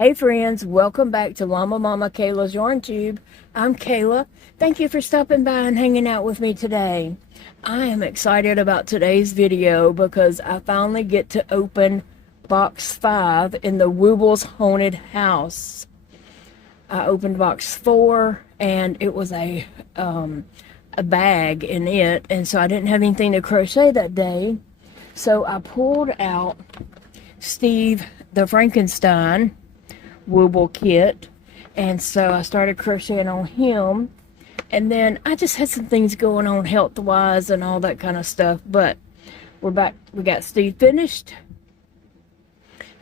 Hey friends, welcome back to Llama Mama Kayla's Yarn Tube. I'm Kayla. Thank you for stopping by and hanging out with me today. I am excited about today's video because I finally get to open box 5 in the Woobles Haunted House. I opened box 4 and it was a bag in it, and so I didn't have anything to crochet that day. So I pulled out Steve the Frankenstein Wooble kit, and so I started crocheting on him, and then I just had some things going on health wise and all that kind of stuff, but we're back. We got Steve finished,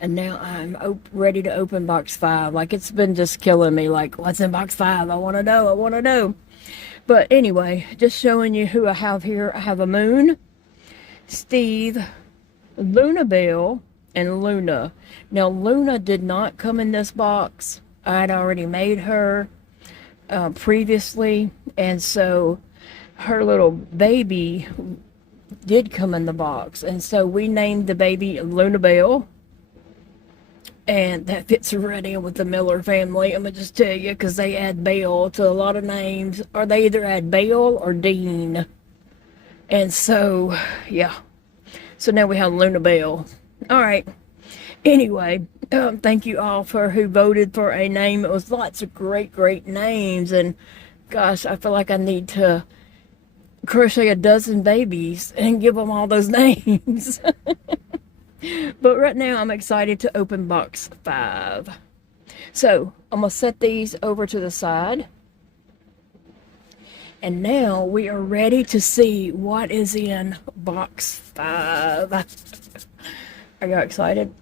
and now I'm ready to open box 5. Like, it's been just killing me, like, what's in box 5? I want to know. But anyway, just showing you who I have here. I have a Moon, Steve, Luna Bell, and Luna. Now, Luna did not come in this box. I had already made her previously, and so her little baby did come in the box, and so we named the baby Luna Bell, and that fits right in with the Miller family. I'm gonna just tell you, because they add Bell to a lot of names, or they either add Bell or Dean, and so yeah. So now we have Luna Bell. All right. Anyway, thank you all for who voted for a name. It was lots of great names, and gosh, I feel like I need to crochet a dozen babies and give them all those names. But right now I'm excited to open box 5. So I'm gonna set these over to the side, and now we are ready to see what is in box 5. Are you excited?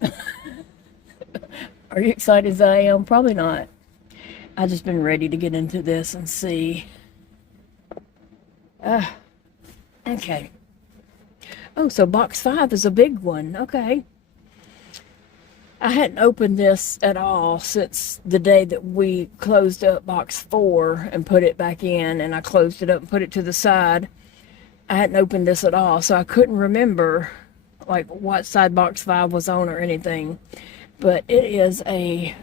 Are you excited as I am? Probably not. I've just been ready to get into this and see. Okay. Oh, so box 5 is a big one. Okay. I hadn't opened this at all since the day that we closed up box 4 and put it back in, and I closed it up and put it to the side. I hadn't opened this at all, so I couldn't remember like what side box 5 was on or anything. But it is a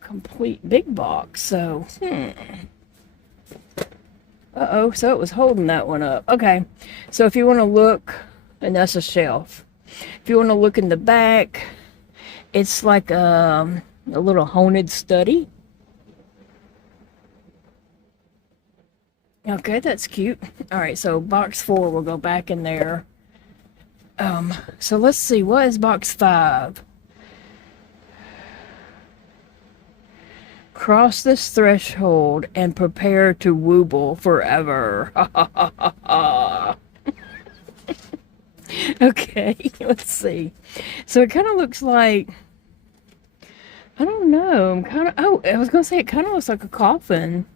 complete big box, so uh-oh, so it was holding that one up. Okay, so if you want to look, and that's a shelf. If you want to look in the back, it's like a little haunted study. Okay, that's cute. All right, so box 4 will go back in there. So let's see, what is box 5? Cross this threshold and prepare to wooble forever. Okay, let's see. So it kind of looks like, I don't know, I was gonna say it kind of looks like a coffin.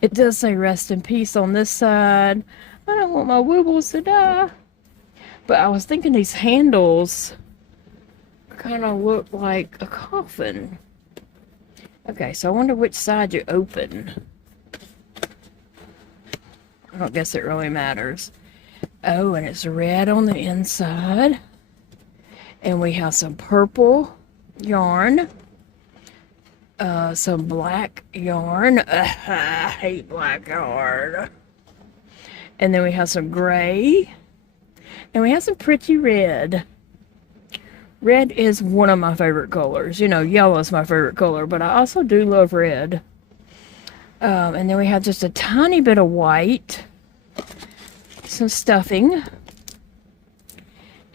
It does say rest in peace on this side. I don't want my woobles to die. But I was thinking these handles kind of look like a coffin. Okay, so I wonder which side you open. I don't guess it really matters. Oh, and it's red on the inside. And we have some purple yarn. Some black yarn. I hate black yarn. And then we have some gray. And we have some pretty red. Red is one of my favorite colors. You know, yellow is my favorite color, but I also do love red. And then we have just a tiny bit of white. Some stuffing.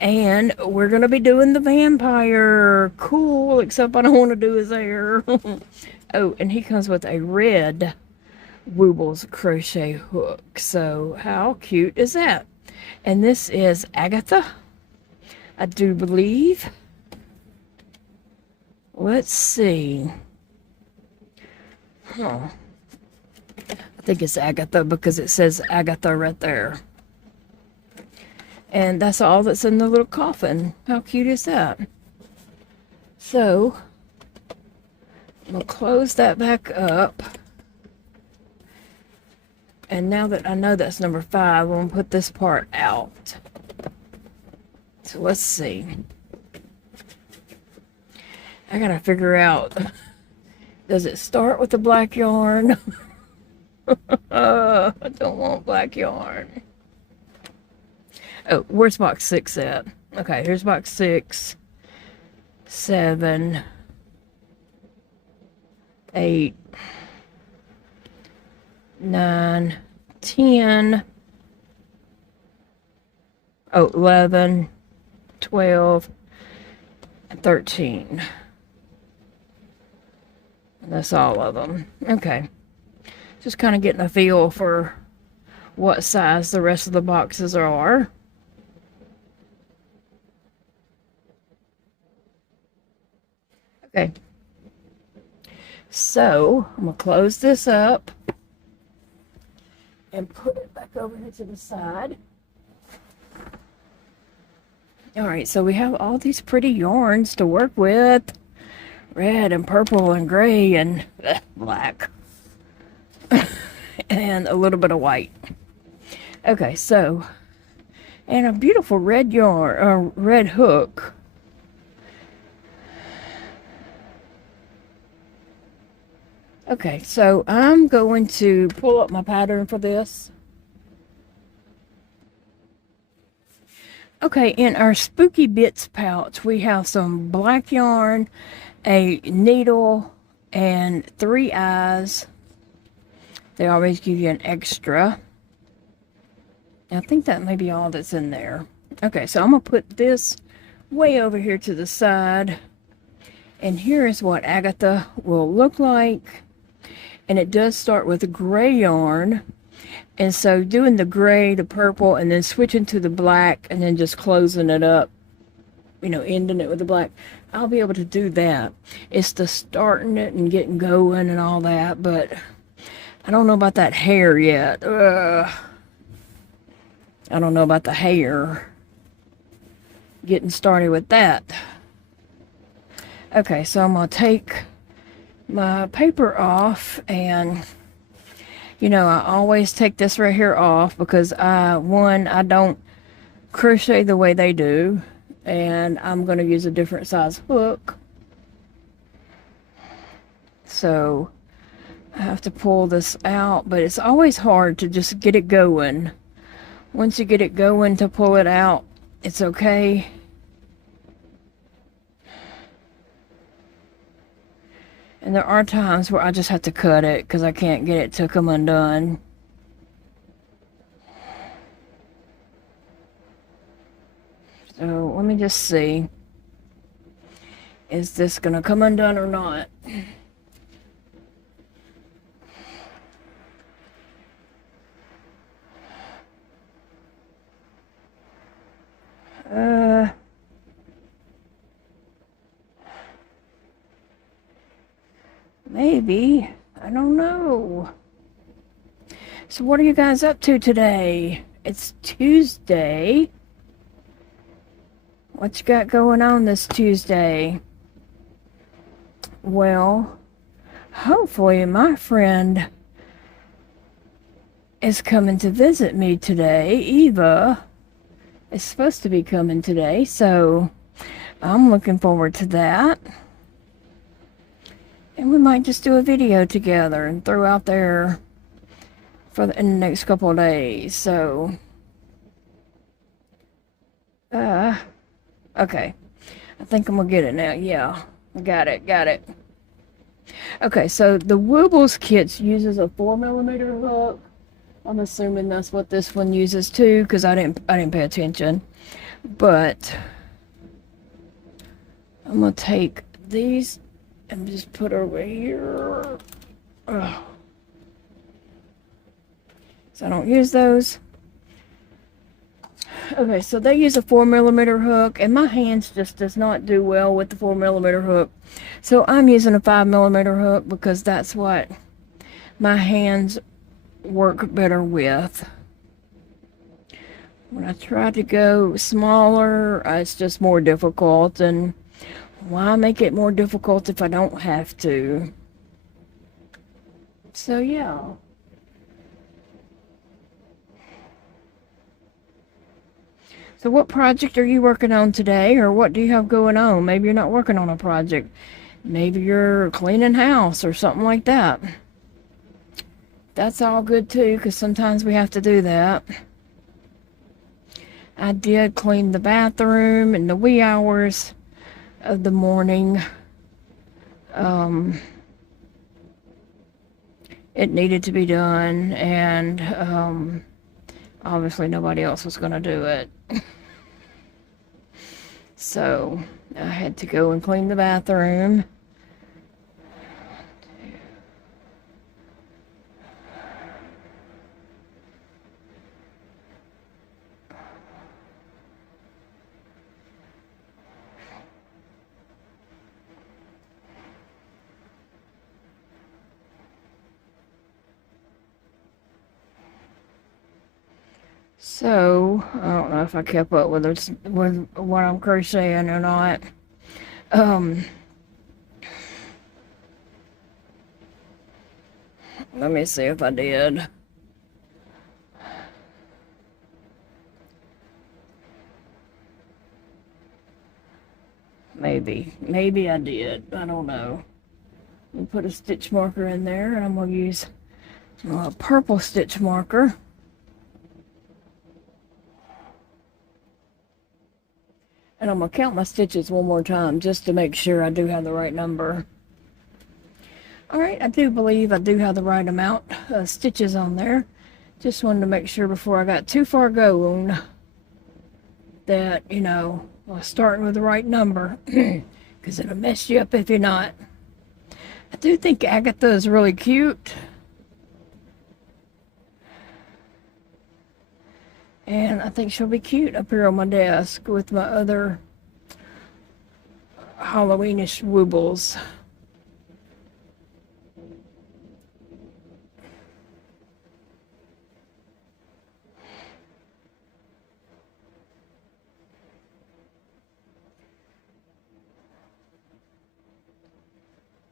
And we're going to be doing the vampire. Cool, except I don't want to do his hair. Oh, and he comes with a red Woobles crochet hook. So how cute is that? And this is Agatha, I do believe. Let's see. I think it's Agatha because it says Agatha right there. And that's all that's in the little coffin. How cute is that? So, I'm going to close that back up. And now that I know that's number 5, I'm going to put this part out. So let's see. I gotta figure out, does it start with the black yarn? I don't want black yarn. Oh, where's box 6 at? Okay, here's box 6, 7, 8, 9, 10, 11, 12, and 13. And that's all of them. Okay. Just kind of getting a feel for what size the rest of the boxes are. Okay. So, I'm going to close this up and put it back over here to the side. Alright, so we have all these pretty yarns to work with. Red and purple and gray and black. And a little bit of white. Okay, so, and a beautiful red yarn, red hook. Okay, so I'm going to pull up my pattern for this. Okay, in our Spooky Bits pouch, we have some black yarn, a needle, and 3 eyes. They always give you an extra. I think that may be all that's in there. Okay, so I'm going to put this way over here to the side. And here is what Agatha will look like. And it does start with gray yarn. And so doing the gray, the purple, and then switching to the black, and then just closing it up, you know, ending it with the black. I'll be able to do that. It's the starting it and getting going and all that, but I don't know about that hair yet. I don't know about the hair. Getting started with that. Okay, so I'm going to take my paper off, and you know, I always take this right here off because I don't crochet the way they do, and I'm going to use a different size hook. So I have to pull this out, but it's always hard to just get it going. Once you get it going, to pull it out, it's okay. And there are times where I just have to cut it because I can't get it to come undone. So let me just see. Is this going to come undone or not? Maybe. I don't know. So what are you guys up to today? It's Tuesday. What you got going on this Tuesday? Well, hopefully my friend is coming to visit me today. Eva is supposed to be coming today, so I'm looking forward to that. And we might just do a video together and throw out there in the next couple of days. So, okay. I think I'm gonna get it now. Yeah, got it. Okay, so the Woobles kit uses a 4mm hook. I'm assuming that's what this one uses too, because I didn't pay attention. But I'm gonna take these and just put over here. Ugh. So I don't use those. Okay, so they use a 4mm hook, and my hands just does not do well with the 4mm hook. So I'm using a 5mm hook because that's what my hands work better with. When I try to go smaller, it's just more difficult, and why make it more difficult if I don't have to? So yeah. So what project are you working on today, or what do you have going on? Maybe you're not working on a project. maybe you're cleaning house or something like that. That's all good too, because sometimes we have to do that. I did clean the bathroom in the wee hours of the morning. It needed to be done, and obviously nobody else was going to do it. So I had to go and clean the bathroom. So, I don't know if I kept up with what I'm crocheting or not. Let me see if I did. Maybe I did. I don't know. I'll put a stitch marker in there, and I'm going to use a purple stitch marker. And I'm going to count my stitches one more time just to make sure I do have the right number. Alright, I do believe I do have the right amount of stitches on there. Just wanted to make sure before I got too far going that, you know, I was starting with the right number. Because it'll mess you up if you're not. I do think Agatha is really cute. And I think she'll be cute up here on my desk with my other Halloweenish Woobles.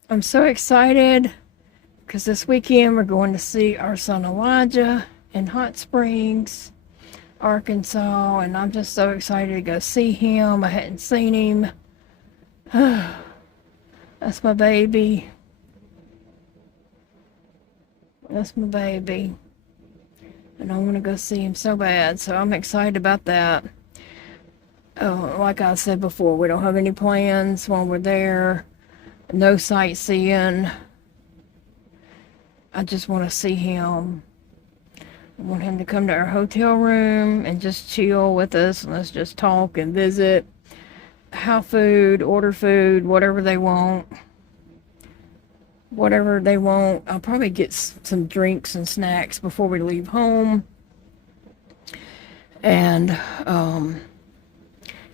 I'm so excited because this weekend we're going to see our son Elijah in Hot Springs, Arkansas, and I'm just so excited to go see him. I hadn't seen him. That's my baby. That's my baby. And I want to go see him so bad, so I'm excited about that. Oh, like I said before, we don't have any plans while we're there. No sightseeing. I just want to see him. I want him to come to our hotel room and just chill with us, and let's just talk and visit. Have food, order food, whatever they want. Whatever they want. I'll probably get some drinks and snacks before we leave home. And,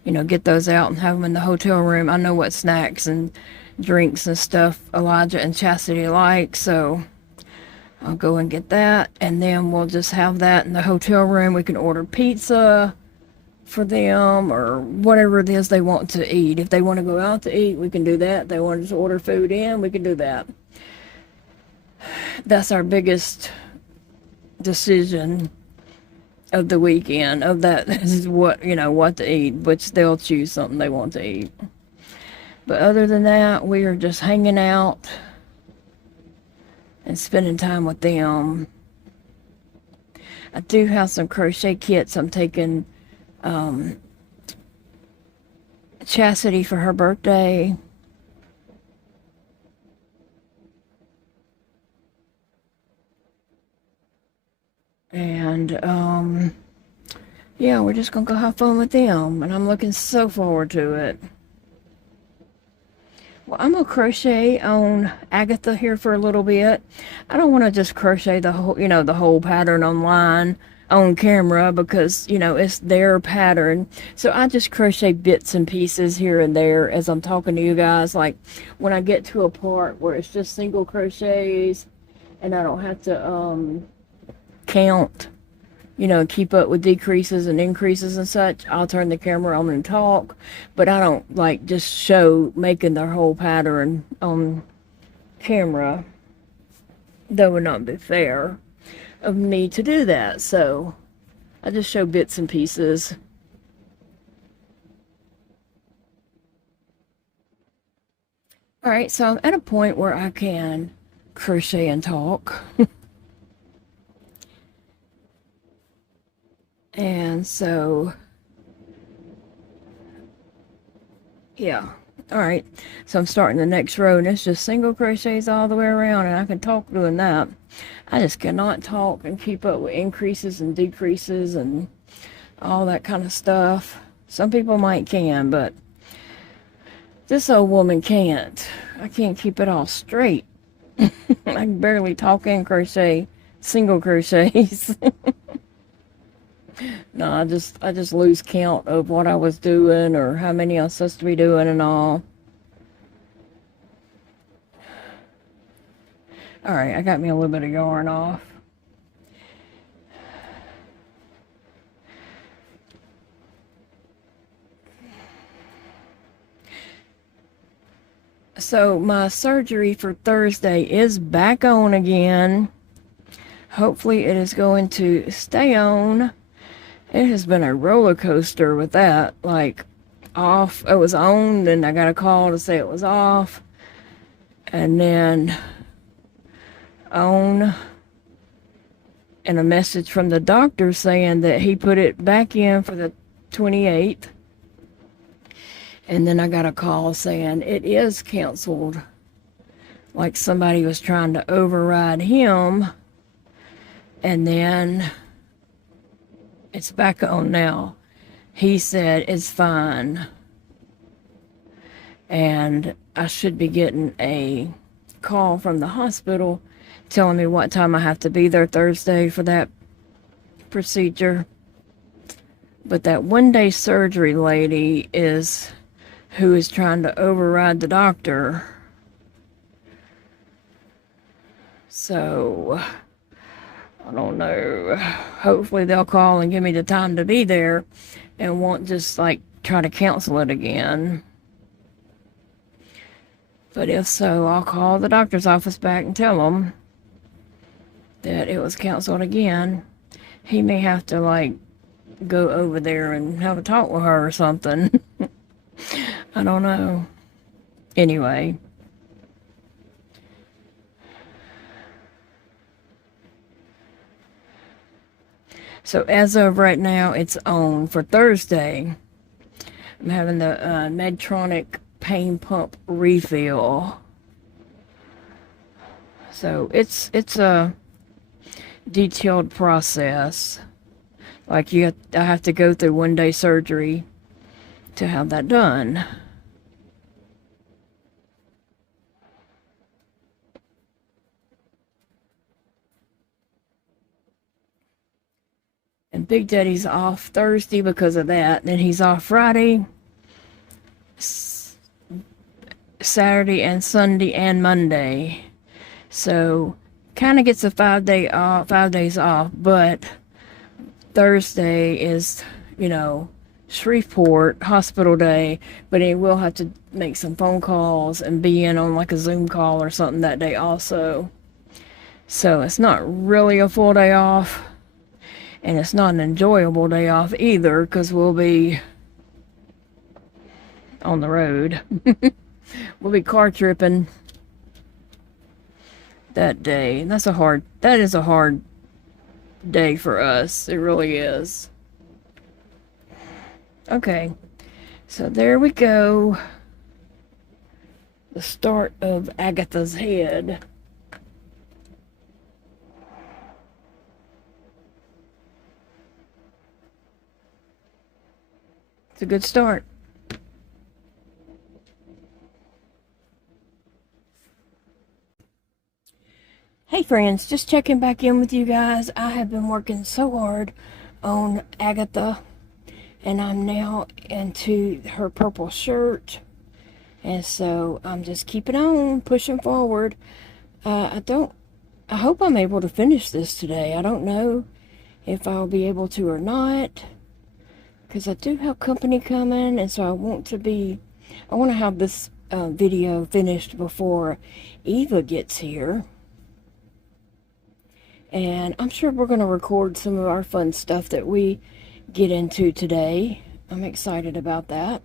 you know, get those out and have them in the hotel room. I know what snacks and drinks and stuff Elijah and Chastity like, so I'll go and get that, and then we'll just have that in the hotel room. We can order pizza for them or whatever it is they want to eat. If they want to go out to eat, we can do that. If they want to just order food in, we can do that. That's our biggest decision of the weekend, of that is what, you know, what to eat, which they'll choose something they want to eat. But other than that, we are just hanging out and spending time with them. I do have some crochet kits. I'm taking Chastity for her birthday. And yeah, we're just gonna go have fun with them, and I'm looking so forward to it. Well, I'm going to crochet on Agatha here for a little bit. I don't want to just crochet the whole, you know, the whole pattern online on camera because, you know, it's their pattern. So I just crochet bits and pieces here and there as I'm talking to you guys. Like when I get to a part where it's just single crochets and I don't have to count, you know, keep up with decreases and increases and such, I'll turn the camera on and talk, but I don't like just show making their whole pattern on camera. That would not be fair of me to do that, so I just show bits and pieces. All right, so I'm at a point where I can crochet and talk. And so, yeah. All right, so I'm starting the next row, and it's just single crochets all the way around, and I can talk doing that. I just cannot talk and keep up with increases and decreases and all that kind of stuff. Some people might can, but this old woman can't. I can't keep it all straight. I can barely talk and crochet single crochets. No, I just lose count of what I was doing or how many I was supposed to be doing and all. All right, I got me a little bit of yarn off. So my surgery for Thursday is back on again. Hopefully it is going to stay on. It has been a roller coaster with that. Like, off, it was on, then I got a call to say it was off, and then on, and a message from the doctor saying that he put it back in for the 28th. And then I got a call saying it is canceled. Like somebody was trying to override him. And then it's back on now. He said it's fine. And I should be getting a call from the hospital telling me what time I have to be there Thursday for that procedure. But that one-day surgery lady is who is trying to override the doctor. So, I don't know. Hopefully they'll call and give me the time to be there and won't just like try to cancel it again. But if so, I'll call the doctor's office back and tell them that it was canceled again. He may have to like go over there and have a talk with her or something. I don't know. Anyway. So as of right now, it's on for Thursday. I'm having the Medtronic pain pump refill. So it's a detailed process. Like I have to go through one-day surgery to have that done. And Big Daddy's off Thursday because of that. Then he's off Friday, Saturday and Sunday and Monday. So kind of gets a 5 days off, but Thursday is, you know, Shreveport hospital day, but he will have to make some phone calls and be in on like a Zoom call or something that day also. So it's not really a full day off, and it's not an enjoyable day off either because we'll be on the road. We'll be car tripping that day. And that is a hard day for us. It really is. Okay, so there we go. The start of Agatha's head. It's a good start. Hey friends, just checking back in with you guys. I have been working so hard on Agatha, and I'm now into her purple shirt, and so I'm just keeping on, pushing forward. I hope I'm able to finish this today. I don't know if I'll be able to or not, because I do have company coming, and so I want to have this video finished before Eva gets here. And I'm sure we're going to record some of our fun stuff that we get into today. I'm excited about that.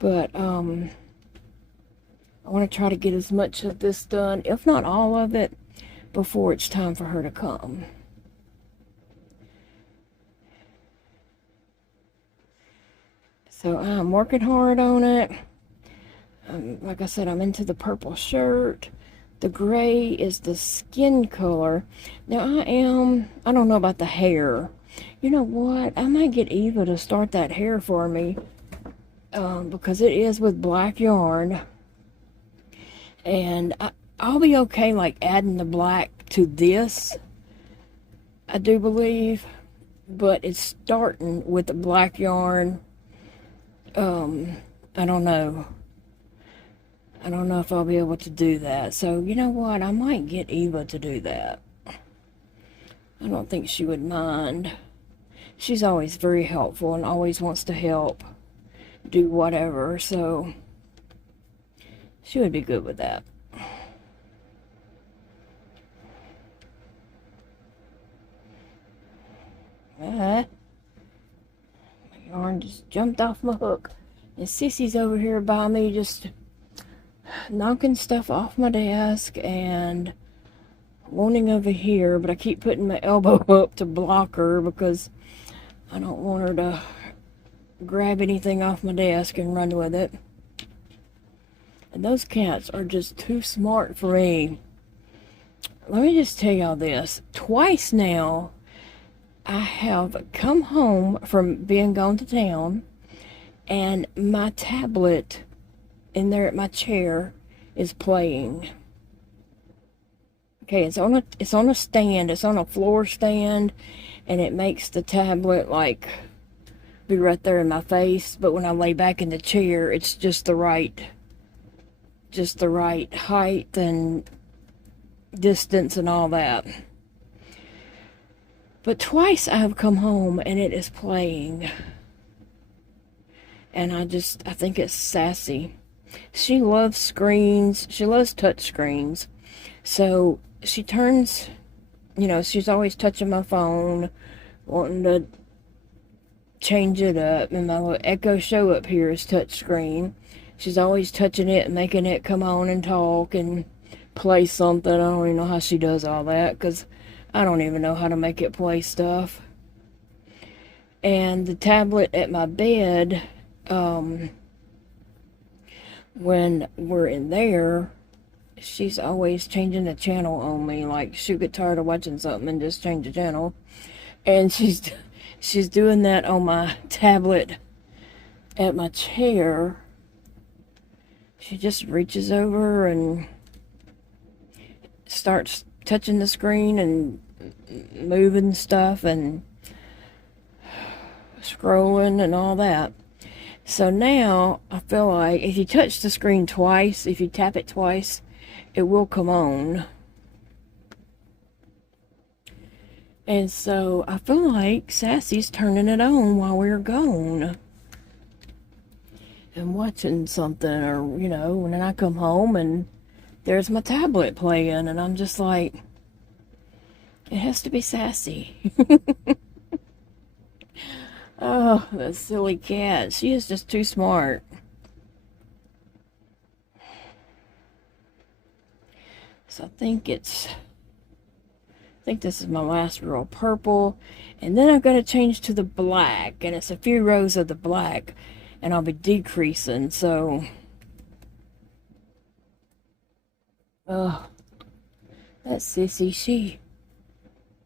But I want to try to get as much of this done, if not all of it, before it's time for her to come. So I'm working hard on it. Like I said, I'm into the purple shirt. The gray is the skin color. Now I don't know about the hair. You know what? I might get Eva to start that hair for me. Because it is with black yarn. And I'll be okay like adding the black to this, I do believe. But it's starting with the black yarn. I don't know. I don't know if I'll be able to do that. So, you know what? I might get Eva to do that. I don't think she would mind. She's always very helpful and always wants to help do whatever. So, she would be good with that. My yarn just jumped off my hook. And Sissy's over here by me just knocking stuff off my desk and wanting over here, but I keep putting my elbow up to block her because I don't want her to grab anything off my desk and run with it. And those cats are just too smart for me. Let me just tell y'all this. Twice now, I have come home from being gone to town, and my tablet in there at my chair is playing. Okay, it's on a stand, it's on a floor stand, and it makes the tablet like be right there in my face, but when I lay back in the chair, it's just the right height and distance and all that. But twice I have come home and it is playing. And I think it's sassy. She loves screens. She loves touch screens. So she turns, she's always touching my phone, wanting to change it up. And my little Echo Show up here is touch screen. She's always touching it and making it come on and talk and play something. I don't even know how she does all that, because I don't even know how to make it play stuff. And the tablet at my bed, when we're in there, she's always changing the channel on me. Like, she'll get tired of watching something and just change the channel. And she's doing that on my tablet at my chair. She just reaches over and starts touching the screen and moving stuff and scrolling and all that. So now I feel like if you touch the screen twice, if you tap it twice, it will come on. And so I feel like Sassy's turning it on while we're gone and watching something, or and then I come home and there's my tablet playing, and I'm just like, it has to be Sassy. Oh, that silly cat. She is just too smart. So I think this is my last row of purple, and then I've got to change to the black, and it's a few rows of the black, and I'll be decreasing. So oh, that sissy,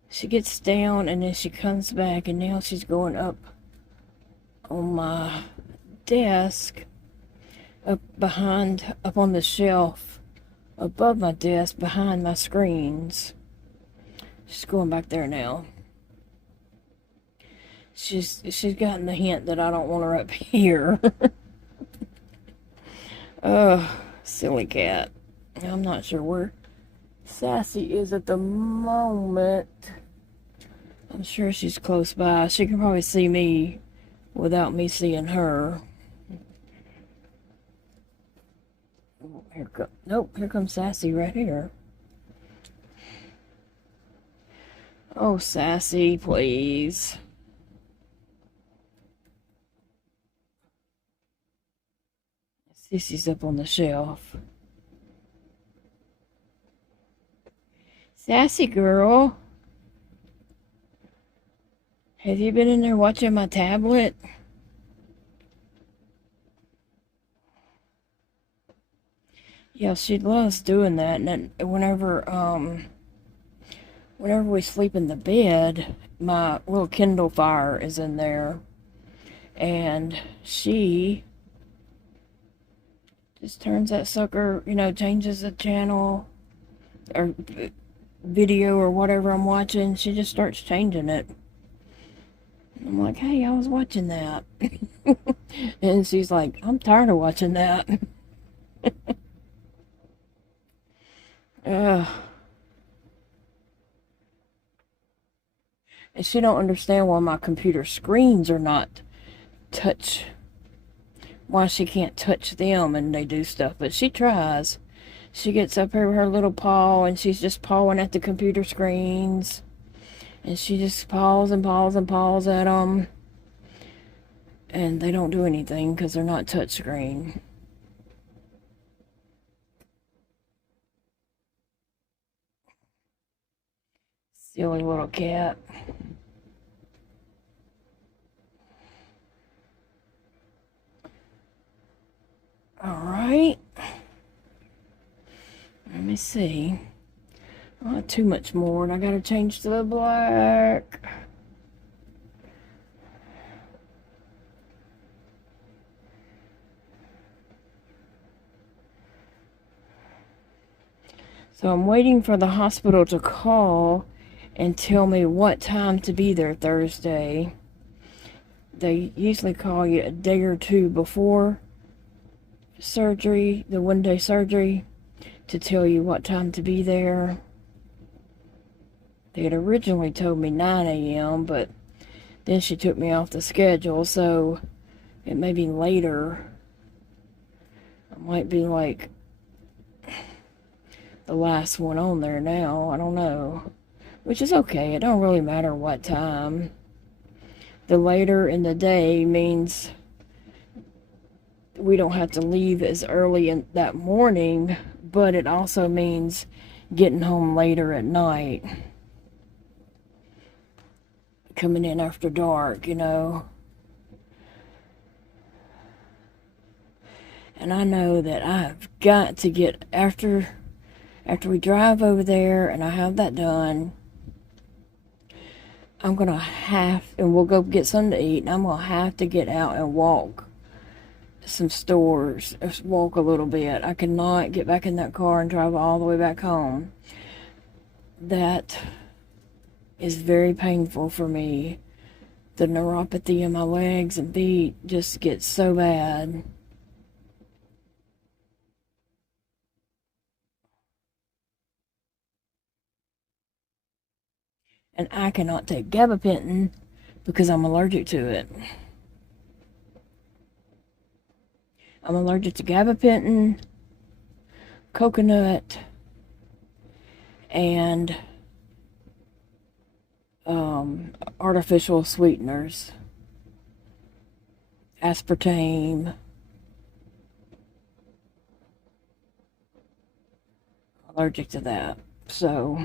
she gets down and then she comes back, and now she's going up on my desk, up on the shelf above my desk behind my screens. She's going back there now. She's gotten the hint that I don't want her up here. Oh, silly cat. I'm not sure where Sassy is at the moment. I'm sure she's close by. She can probably see me without me seeing her. Here comes Sassy right here. Oh, Sassy, please. Sissy's up on the shelf. Sassy girl. Have you been in there watching my tablet? Yeah, she loves doing that. And then whenever we sleep in the bed, my little Kindle Fire is in there. And she just turns that sucker, changes the channel or video or whatever I'm watching. She just starts changing it. I'm like, hey, I was watching that. And she's like, I'm tired of watching that. Ugh. And she don't understand why my computer screens are not touch, why she can't touch them and they do stuff, but she tries. She gets up here with her little paw and she's just pawing at the computer screens, and she just paws and paws and paws at them, and they don't do anything because they're not touch screen. Silly little cat. All right. Let me see. Not too much more, and I gotta change to the black. So I'm waiting for the hospital to call and tell me what time to be there Thursday. They usually call you a day or two before surgery, the 1-day surgery, to tell you what time to be there. They had originally told me 9 a.m., but then she took me off the schedule, so it may be later. I might be like the last one on there now. I don't know. Which is okay. It don't really matter what time. The later in the day means we don't have to leave as early in that morning, but it also means getting home later at night. Coming in after dark, And I know that I've got to get after we drive over there and I have that done. I'm gonna have, and we'll go get something to eat, and I'm gonna have to get out and walk some stores, walk a little bit. I cannot get back in that car and drive all the way back home. That is very painful for me. The neuropathy in my legs and feet just gets so bad. And I cannot take gabapentin because I'm allergic to it. I'm allergic to gabapentin, coconut, and artificial sweeteners, aspartame. Allergic to that. So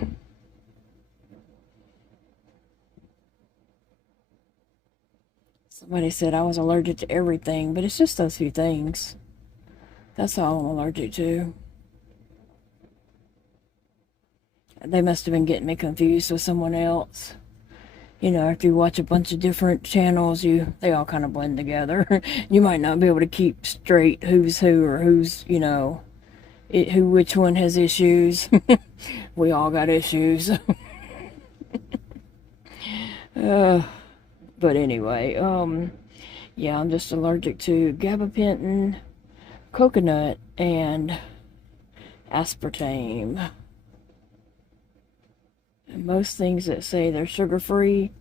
somebody said I was allergic to everything, but it's just those few things. That's all I'm allergic to. They must have been getting me confused with someone else. If you watch a bunch of different channels, they all kind of blend together. You might not be able to keep straight who's who or who's, which one has issues. We all got issues. But anyway, yeah, I'm just allergic to gabapentin, coconut, and aspartame. And most things that say they're sugar-free,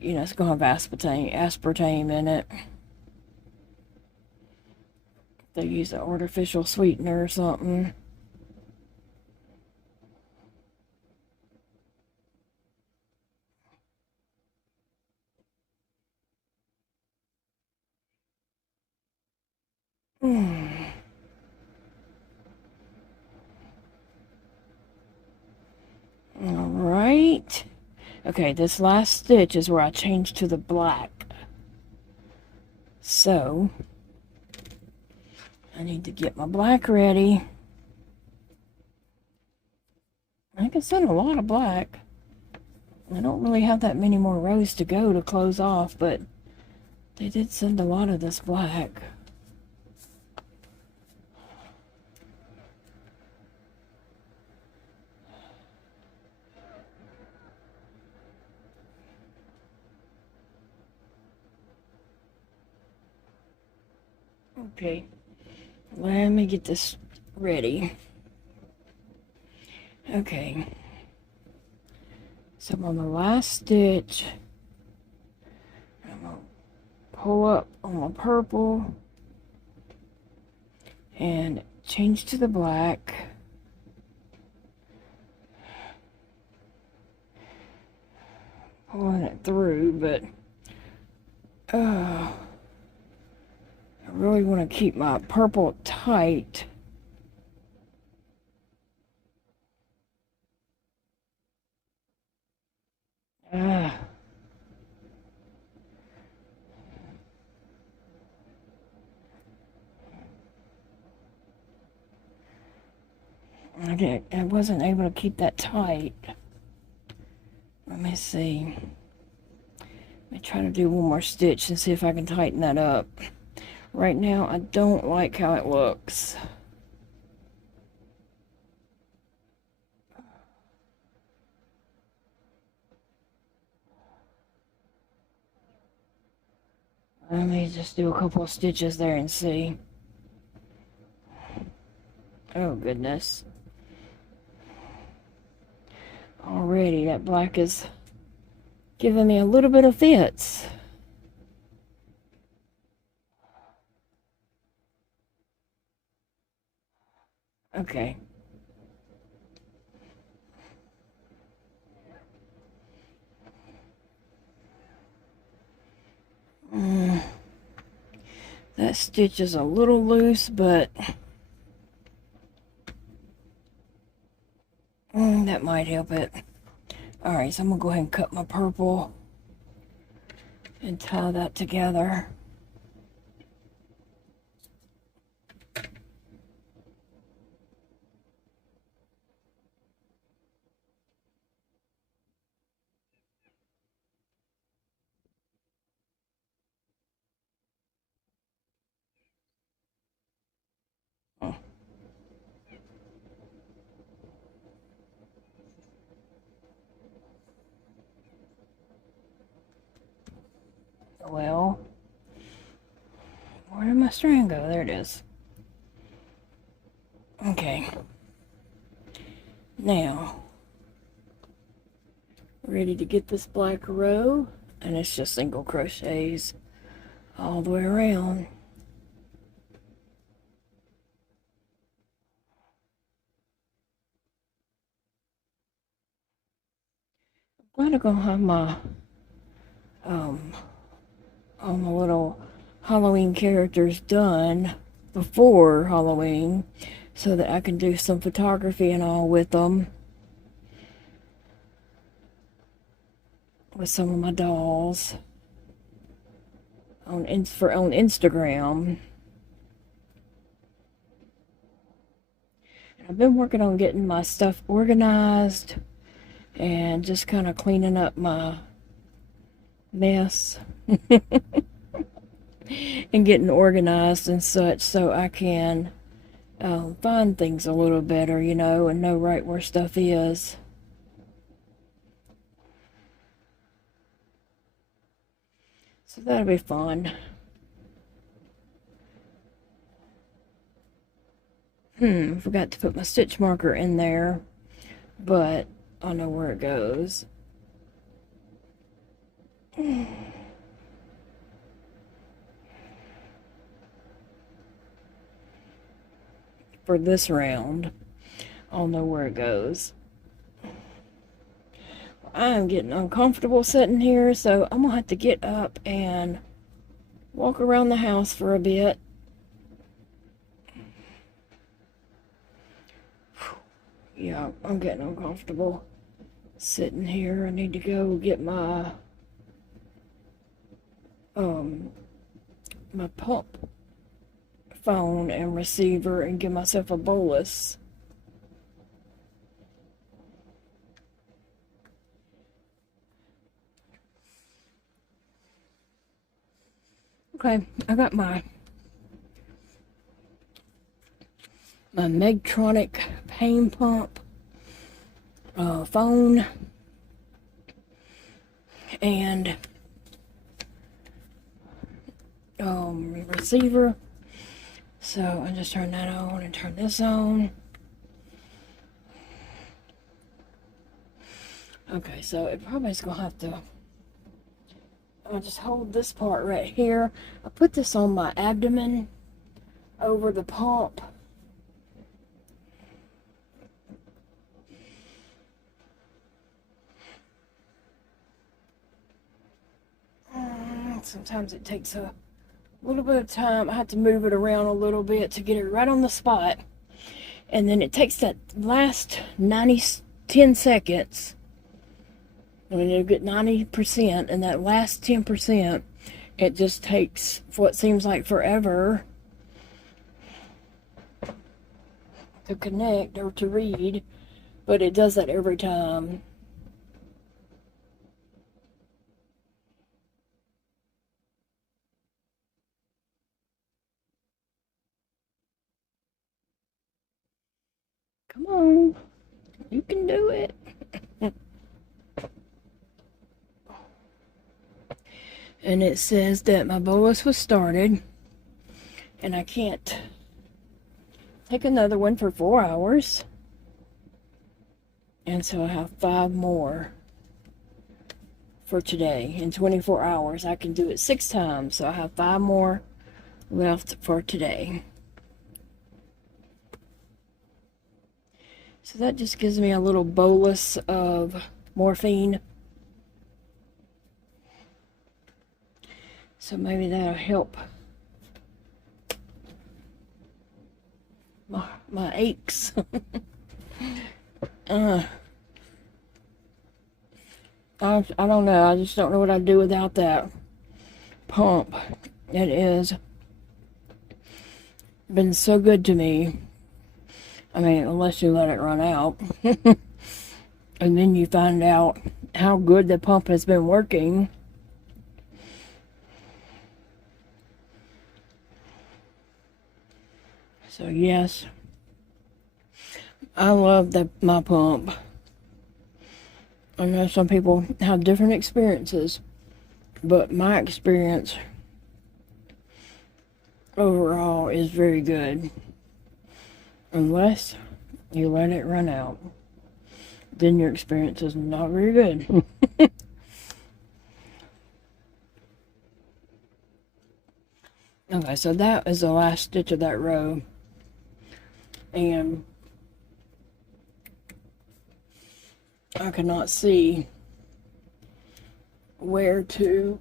it's going to have aspartame in it. They use an artificial sweetener or something. Okay, this last stitch is where I changed to the black. So, I need to get my black ready. I can send a lot of black. I don't really have that many more rows to go to close off, but they did send a lot of this black. Okay, let me get this ready. Okay, so I'm on the last stitch. I'm going to pull up on my purple and change to the black. Pulling it through, but I really want to keep my purple tight. I wasn't able to keep that tight. Let me see. Let me try to do one more stitch and see if I can tighten that up. Right now, I don't like how it looks. Let me just do a couple of stitches there and see. Oh, goodness. Already, that black is giving me a little bit of fits. Okay. That stitch is a little loose, but that might help it. Alright, so I'm going to go ahead and cut my purple and tie that together. Well, where did my strand go? There it is. Okay. Now, ready to get this black row, and it's just single crochets all the way around. I'm glad I'm gonna have my all my little Halloween characters done before Halloween so that I can do some photography and all with them, with some of my dolls on Instagram. I've been working on getting my stuff organized and just kind of cleaning up my mess and getting organized and such so I can find things a little better, you know, and know right where stuff is. So that'll be fun. I forgot to put my stitch marker in there, but I know where it goes. For this round, I'll know where it goes. I'm getting uncomfortable sitting here, so I'm gonna have to get up and walk around the house for a bit. Yeah, I'm getting uncomfortable. sitting here. I need to go get my my pump phone and receiver and give myself a bolus. Okay, I got my Medtronic pain pump phone and receiver. So I just turn that on and turn this on. Okay, so it probably is gonna have to, I'll just hold this part right here. I put this on my abdomen over the pump. Sometimes it takes a little bit of time. I have to move it around a little bit to get it right on the spot. And then it takes that last 10 seconds. I mean, you'll get 90%, and that last 10%, it just takes what seems like forever to connect or to read, but it does that every time. Come on, you can do it. And it says that my bolus was started, and I can't take another one for 4 hours. And so I have 5 more for today. In 24 hours, I can do it 6 times, so I have 5 more left for today. So that just gives me a little bolus of morphine. So maybe that'll help my aches. I don't know. I just don't know what I'd do without that pump. It has been so good to me. I mean, unless you let it run out. And then you find out how good the pump has been working. So yes, I love my pump. I know some people have different experiences, but my experience overall is very good. Unless you let it run out, then your experience is not very good. Okay, so that is the last stitch of that row. And I cannot see where to,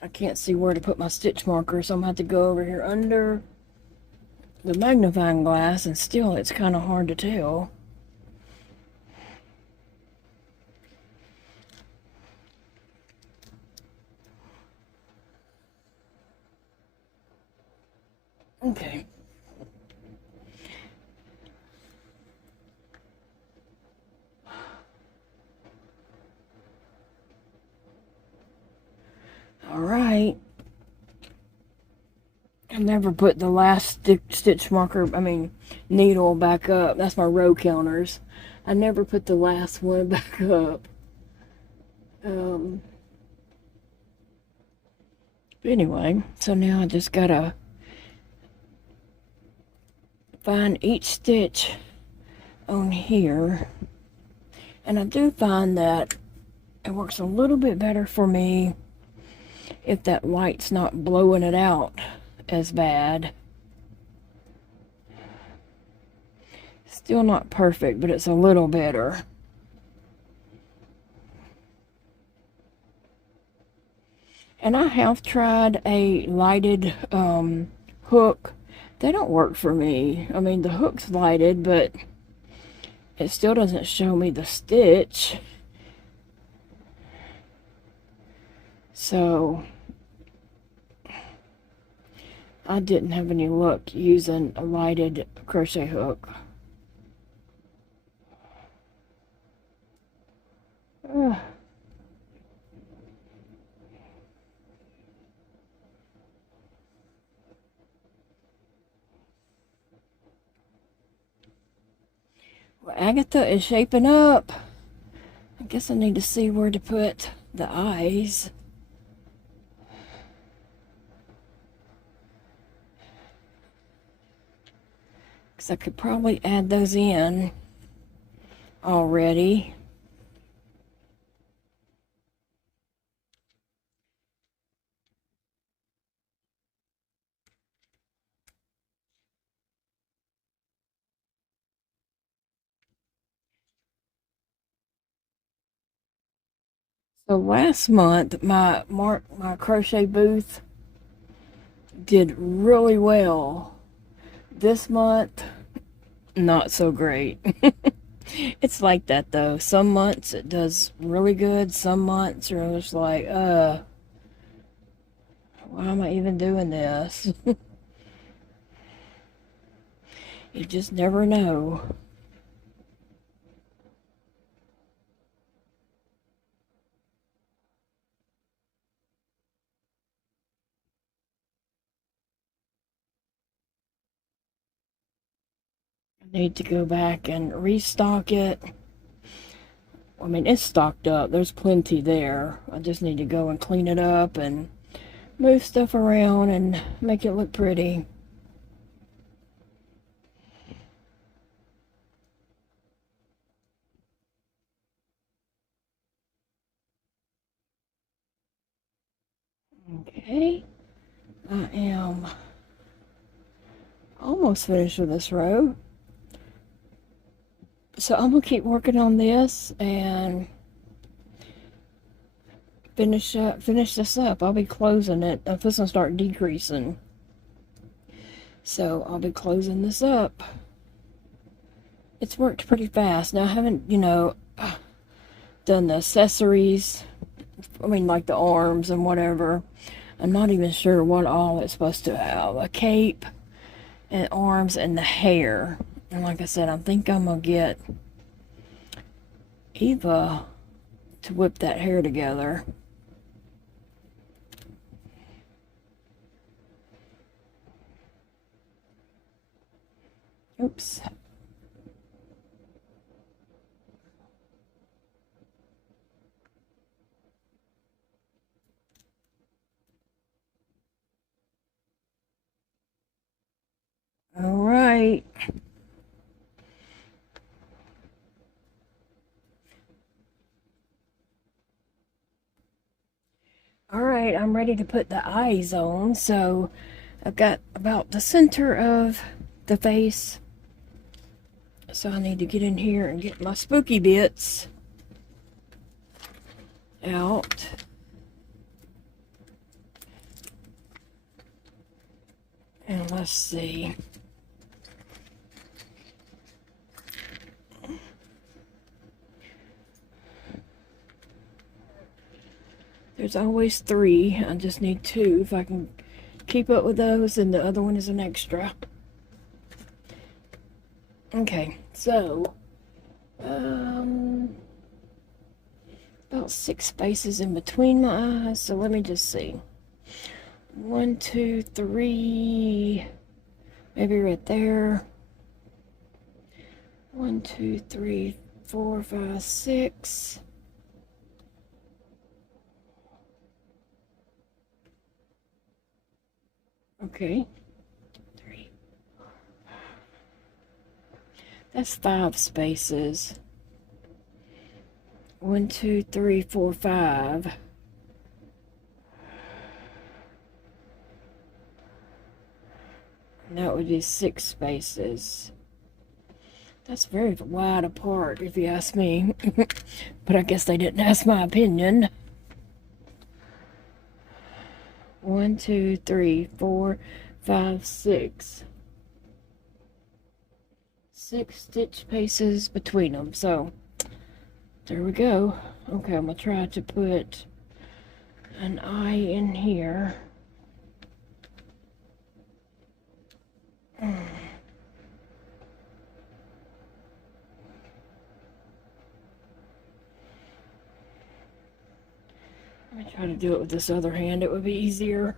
I can't see where to put my stitch marker, so I'm going to have to go over here under the magnifying glass, and still it's kind of hard to tell. Okay. All right. I never put the last stitch marker, needle back up. That's my row counters. I never put the last one back up. Anyway, so now I just gotta find each stitch on here. And I do find that it works a little bit better for me if that white's not blowing it out as bad. Still not perfect, but it's a little better. And I have tried a lighted hook. They don't work for me. I mean, the hook's lighted, but It still doesn't show me the stitch. So I didn't have any luck using a lighted crochet hook. Ugh. Well, Agatha is shaping up. I guess I need to see where to put the eyes. Because I could probably add those in already. So last month, my crochet booth did really well. This month, not so great. It's like that though. Some months it does really good. Some months are just like, why am I even doing this? You just never know. I need to go back and restock it. I mean, it's stocked up. There's plenty there. I just need to go and clean it up and move stuff around and make it look pretty. Okay, I am almost finished with this row. So I'm gonna keep working on this and finish this up. I'll be closing it. I'm supposed to start decreasing. So I'll be closing this up. It's worked pretty fast. Now I haven't, done the accessories. I mean, like the arms and whatever. I'm not even sure what all it's supposed to have. A cape and arms and the hair. And like I said, I think I'm gonna get Eva to whip that hair together. Oops. All right. All right, I'm ready to put the eyes on. So I've got about the center of the face. So I need to get in here and get my spooky bits out. And let's see. There's always 3. I just need 2. If I can keep up with those, and the other one is an extra. Okay, so about 6 spaces in between my eyes. So let me just see. 1, 2, 3, maybe right there. 1, 2, 3, 4, 5, 6. Okay. 3. That's 5 spaces. 1, 2, 3, 4, 5. And that would be 6 spaces. That's very wide apart, if you ask me. But I guess they didn't ask my opinion. 1, 2, 3, 4, 5, 6. 6 stitch paces between them. So there we go. Okay, I'm gonna try to put an eye in here. Let me try to do it with this other hand. It would be easier.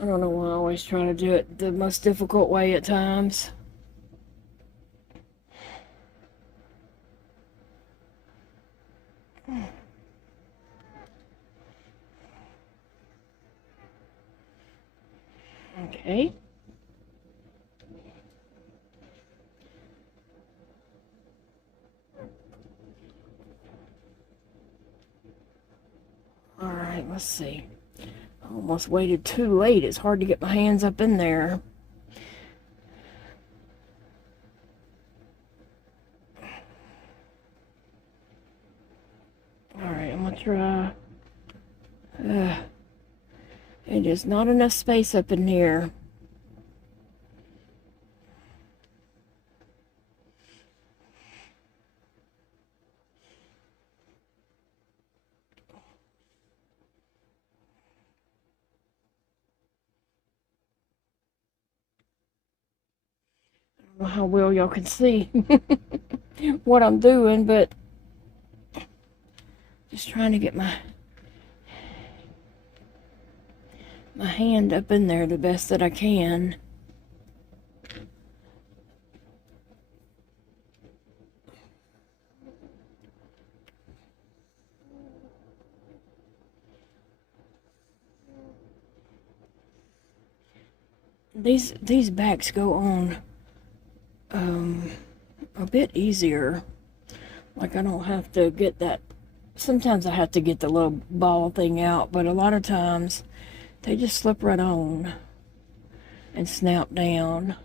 I don't know why I always try to do it the most difficult way at times. Okay. All right, let's see. I almost waited too late. It's hard to get my hands up in there. All right, I'm gonna try. It is not enough space up in here. I don't know how well y'all can see what I'm doing, but just trying to get my hand up in there the best that I can. These backs go on a bit easier. Like I don't have to get that. Sometimes I have to get the little ball thing out, but a lot of times they just slip right on and snap down.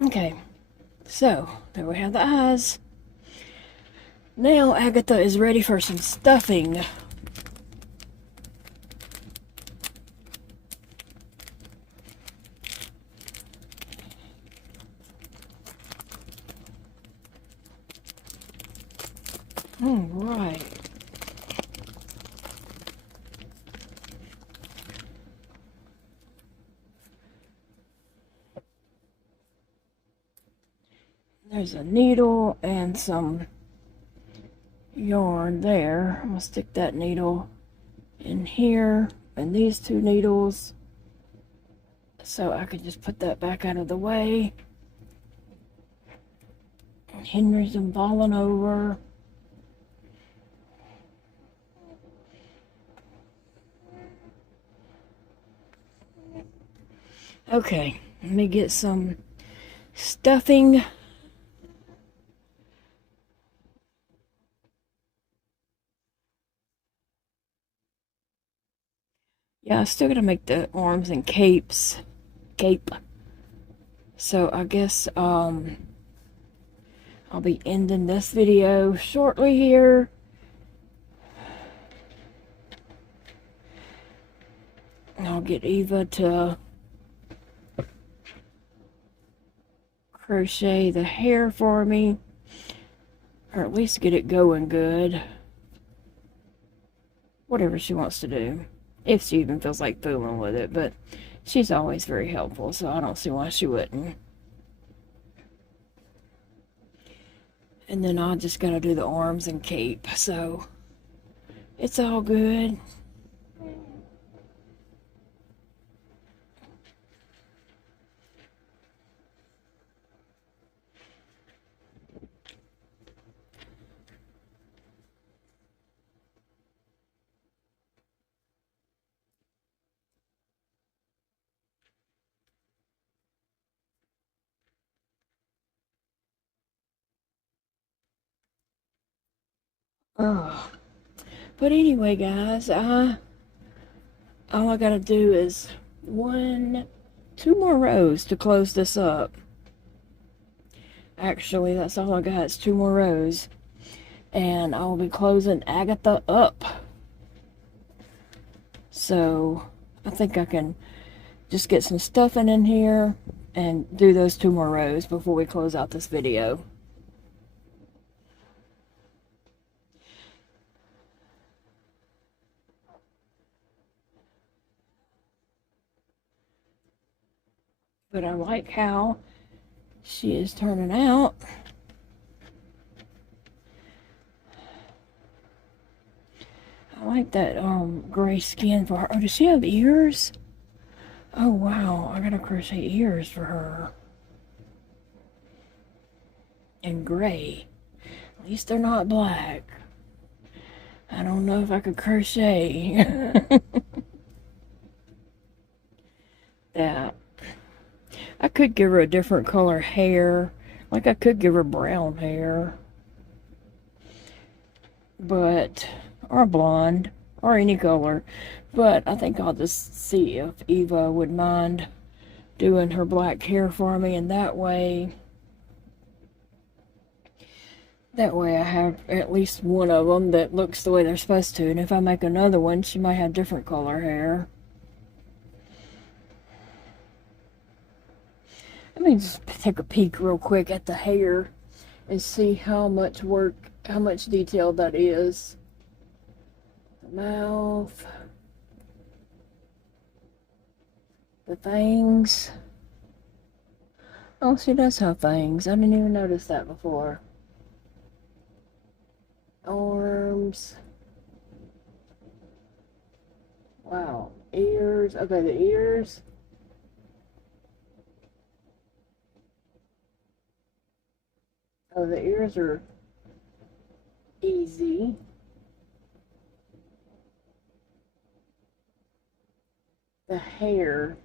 Okay, so there we have the eyes. Now Agatha is ready for some stuffing. All right. There's a needle and some yarn there. I'm gonna stick that needle in here and these two needles so I can just put that back out of the way. Henry's falling over. Okay, let me get some stuffing. Yeah, I still gotta make the arms and cape. So I guess I'll be ending this video shortly here. I'll get Eva to crochet the hair for me, or at least get it going good. Whatever she wants to do, if she even feels like fooling with it, but she's always very helpful, so I don't see why she wouldn't. And then I just gotta do the arms and cape, so it's all good. Oh. But anyway, guys, all I gotta do is two more rows to close this up. Actually, that's all I got. It's 2 more rows, and I'll be closing Agatha up. So I think I can just get some stuffing in here and do those 2 more rows before we close out this video. But I like how she is turning out. I like that gray skin for her. Oh, does she have ears? Oh wow, I gotta crochet ears for her. And gray. At least they're not black. I don't know if I could crochet that. I could give her a different color hair. Like I could give her brown hair. But, or blonde, or any color. But I think I'll just see if Eva would mind doing her black hair for me, and that way I have at least one of them that looks the way they're supposed to. And if I make another one, she might have different color hair. Let me just take a peek real quick at the hair and see how much work, how much detail that is. The mouth, the fangs. Oh, she does have fangs. I didn't even notice that before. Arms. Wow. Ears. Okay, the ears. Oh, the ears are easy. The hair.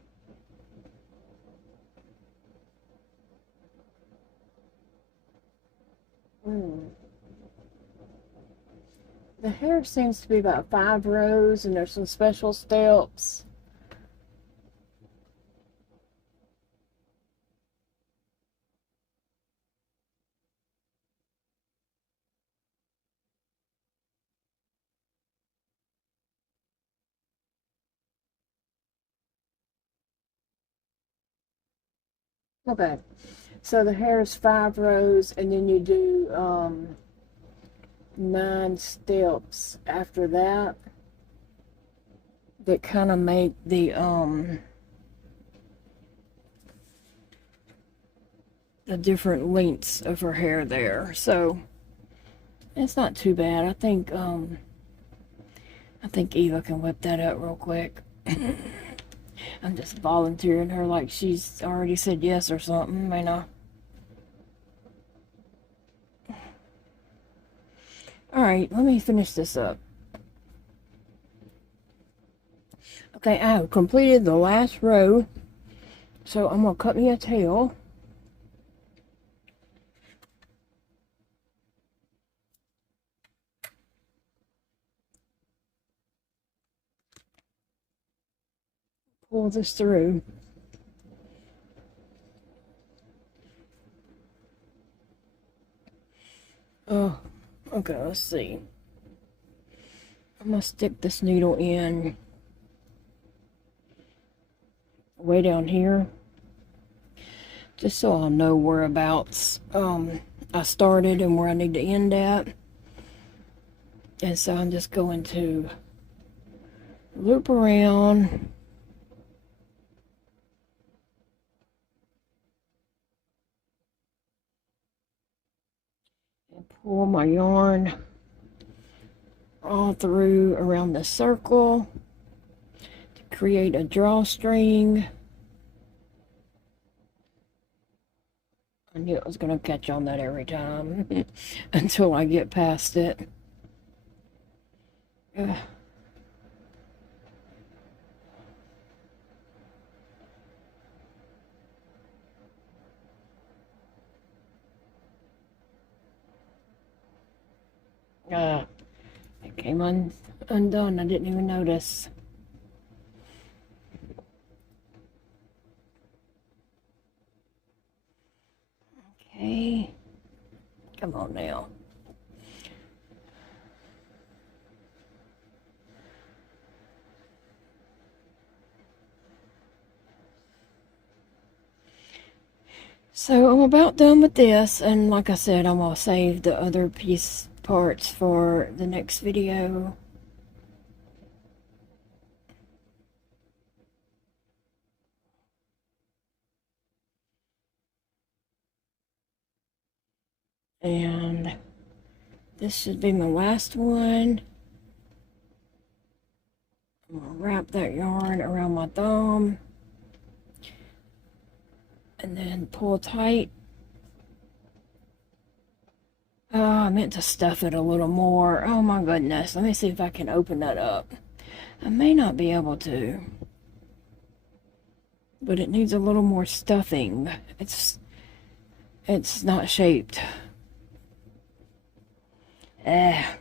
The hair seems to be about 5 rows, and there's some special steps. Okay, so the hair is 5 rows, and then you do 9 steps after that that kind of make the different lengths of her hair there. So it's not too bad. I think Eva can whip that up real quick. I'm just volunteering her like she's already said yes or something, you know. Alright, let me finish this up. Okay, I have completed the last row, so I'm going to cut me a tail. Pull this through. Oh, okay, let's see. I'm going to stick this needle in way down here, just so I'll know whereabouts I started and where I need to end at. And so I'm just going to loop around. And pull my yarn all through around the circle to create a drawstring. I knew it was going to catch on that every time until I get past it. Ugh. It came undone. I didn't even notice. Okay. Come on now. So I'm about done with this, and like I said, I'm gonna save the other parts for the next video. And this should be my last one. I'm gonna wrap that yarn around my thumb and then pull tight. Oh, I meant to stuff it a little more. Oh my goodness. Let me see if I can open that up. I may not be able to, but it needs a little more stuffing. It's not shaped. Yeah,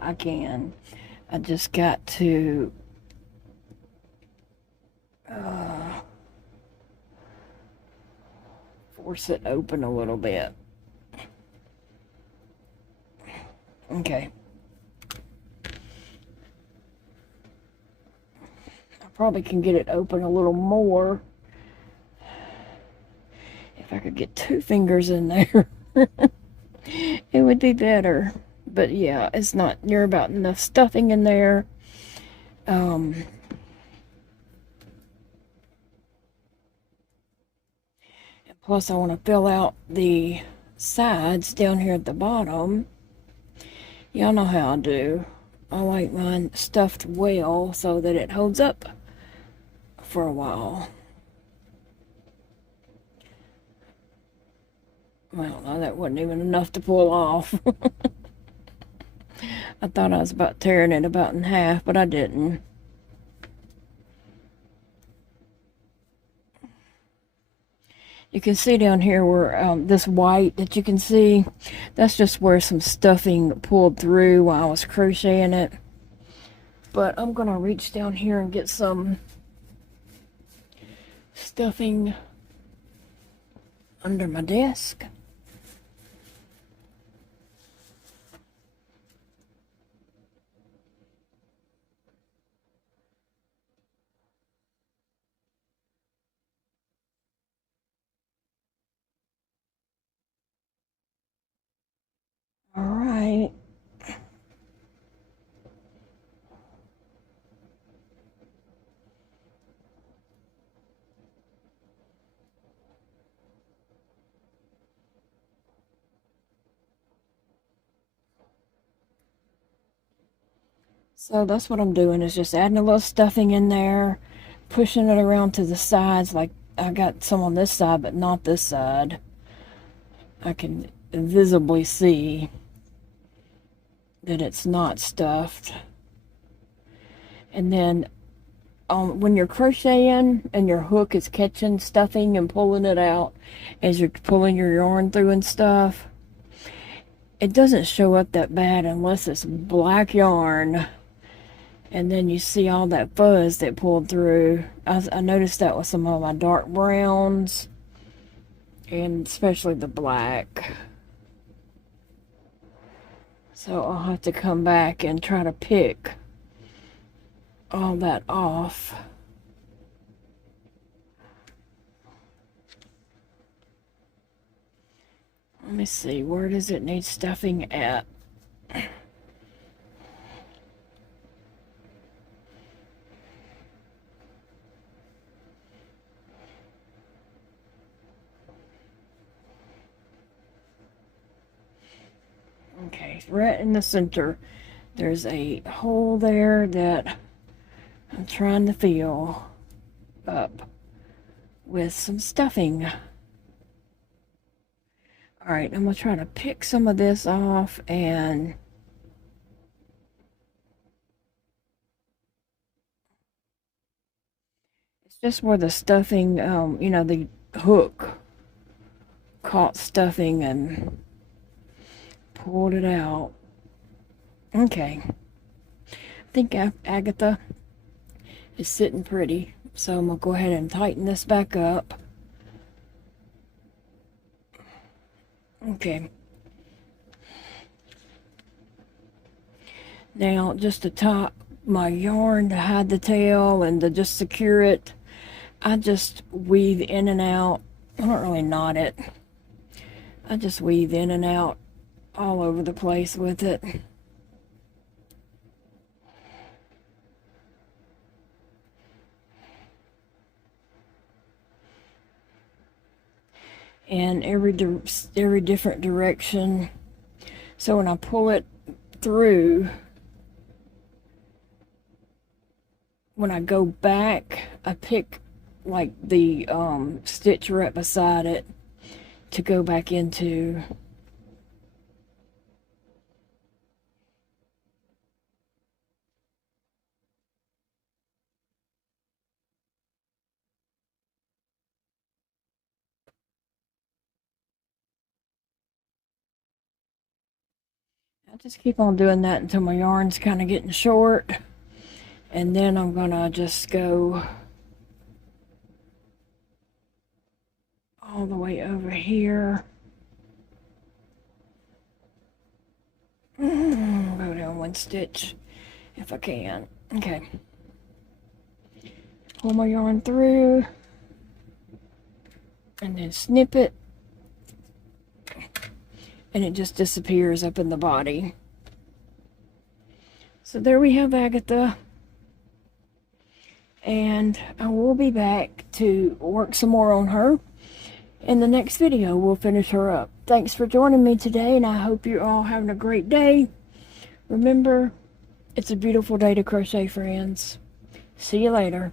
I can. I just got to force it open a little bit. Okay. I probably can get it open a little more. If I could get 2 fingers in there, it would be better. But yeah, it's not near about enough stuffing in there. Plus, I want to fill out the sides down here at the bottom. Y'all know how I do. I like mine stuffed well so that it holds up for a while. Well, no, that wasn't even enough to pull off. I thought I was about tearing it about in half, but I didn't. You can see down here where this white that you can see, that's just where some stuffing pulled through while I was crocheting it. But I'm going to reach down here and get some stuffing under my desk. All right. So that's what I'm doing, is just adding a little stuffing in there, pushing it around to the sides. Like I got some on this side, but not this side. I can visibly see that it's not stuffed. And then when you're crocheting and your hook is catching stuffing and pulling it out as you're pulling your yarn through and stuff, it doesn't show up that bad unless it's black yarn and then you see all that fuzz that pulled through. I noticed that with some of my dark browns and especially the black. So I'll have to come back and try to pick all that off. Let me see, where does it need stuffing at? Okay, right in the center, there's a hole there that I'm trying to fill up with some stuffing. Alright, I'm going to try to pick some of this off and it's just where the stuffing, you know, the hook caught stuffing and pulled it out. Okay. I think Agatha is sitting pretty, so I'm going to go ahead and tighten this back up. Okay. Now, just to my yarn to hide the tail and to just secure it, I just weave in and out. I don't really knot it. I just weave in and out all over the place with it. And every different direction. So when I pull it through, when I go back, I pick like the stitch right beside it to go back into. I just keep on doing that until my yarn's kind of getting short, and then I'm gonna just go all the way over here. Go down one stitch if I can. Okay. Pull my yarn through and then snip it, and it just disappears up in the body. So there we have Agatha, and I will be back to work some more on her. In the next video, we'll finish her up. Thanks for joining me today, and I hope you're all having a great day. Remember, it's a beautiful day to crochet, friends. See you later.